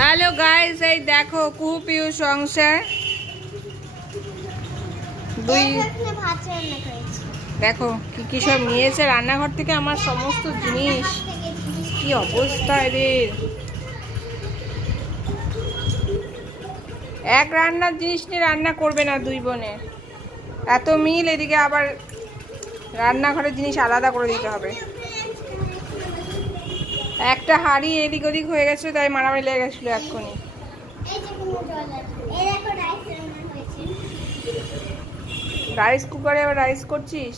Hello guys, এই দেখো কুপিউ সংসার দেখো কি কি সব নিয়েছে রান্নাঘর থেকে। আমার সমস্ত জিনিস কি অবস্থা এদের। এক রান্নার জিনিস নিয়ে রান্না করবে না দুই বোনের, এত মিল। এদিকে আবার রান্নাঘরের জিনিস আলাদা করে দিতে হবে। একটা হাঁড়ি এদিক ওদিক হয়ে গেছে, তাই মারামারি লেগে গেছিল এক্ষুনি। রাইস কুকারে আবার রাইস করছিস?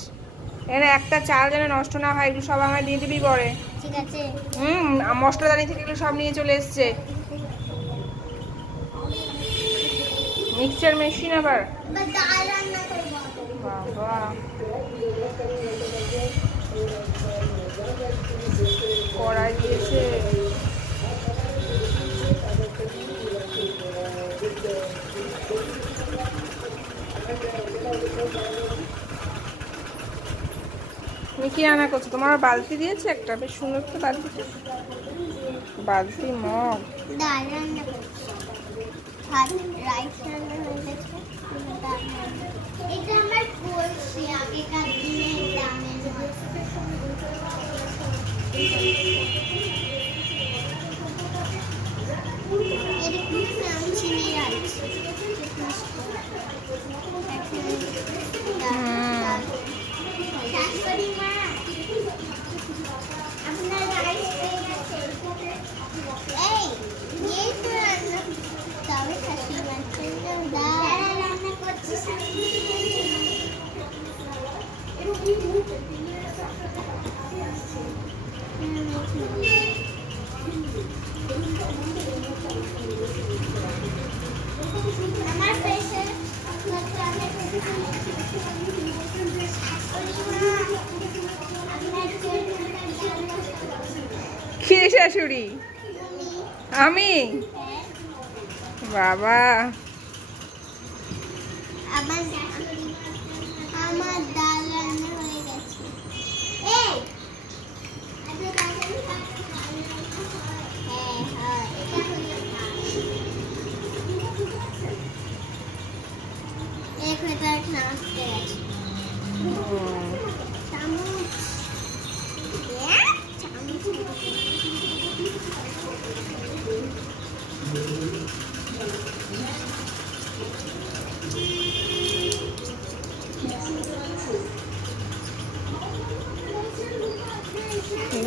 এখানে একটা চাল যেন নষ্ট না হয়, এগুলো সব আমায় দিয়ে দিবি পরে, ঠিক আছে? মশলাদানি থেকে এগুলো সব নিয়ে চলে এসছে। মিক্সচার মেশিন আবার বাবা। কড়াই দিয়েছে, তুমি কি রান্না করছো? তোমার বালতি দিয়েছে একটা, বেশ সুন্দর তো বালতি। বালতি মগ কে শাশুড়ি? আমি বাবা। আমার ডাল রান্না হয়ে গেছে।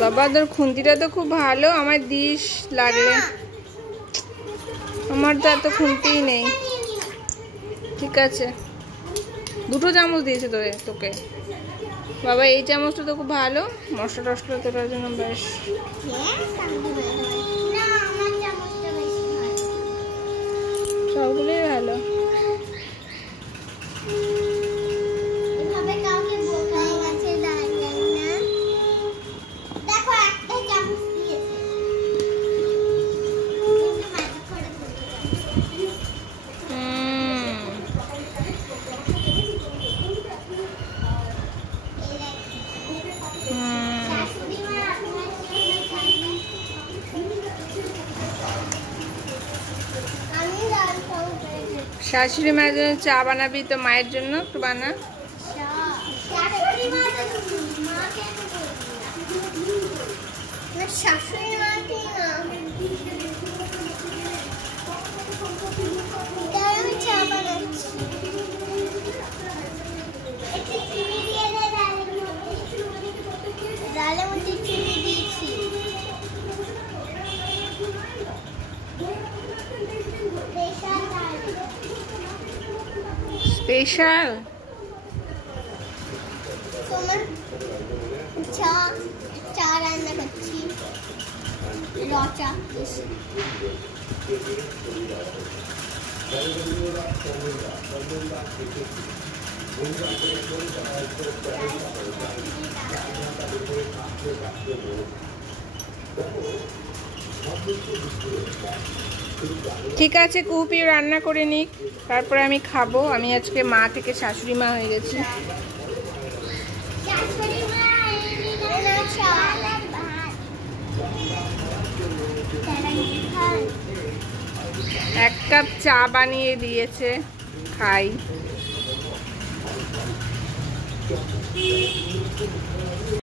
বাবা তোর খুন্তিটা তো খুব ভালো, আমার দিস লাগলে। আমার তো এত খুন্তিই নেই। ঠিক আছে, দুটো চামচ দিয়েছে তোকে বাবা। এই চামচটা তো খুব ভালো, মশলা টশলা তোলার জন্য বেশ। সবগুলোই ভালো। শাশুড়ি মায়ের জন্য চা বানাবি তো, মায়ের জন্য একটু বানা। স্পেশাল তোমার চা রান্না করছি, রচা। ঠিক আছে, কুপি রান্না করে নিক, তারপরে আমি খাবো। আমি আজকে মা থেকে শাশুড়ি মা হয়ে গেছি। 1 কাপ চা বানিয়ে দিয়েছে, খাই।